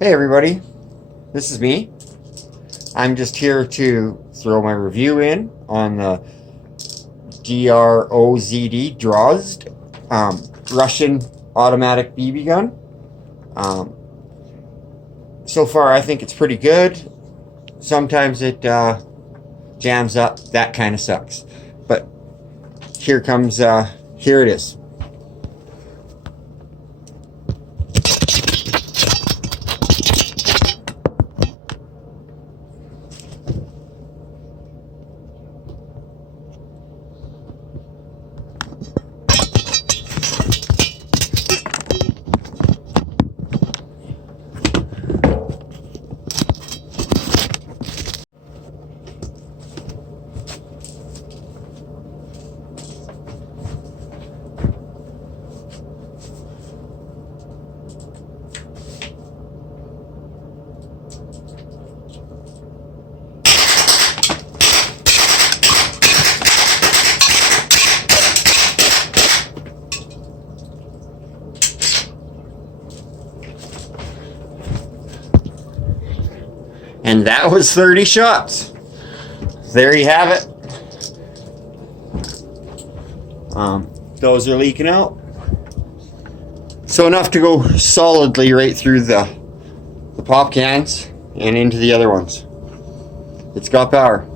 Hey everybody, this is me. I'm just here to throw my review in on the Drozd Russian automatic BB gun. So far I think it's pretty good. Sometimes it jams up, that kind of sucks. But here it is. And that was 30 shots. There you have it. Those are leaking out. So enough to go solidly right through the pop cans and into the other ones. It's got power.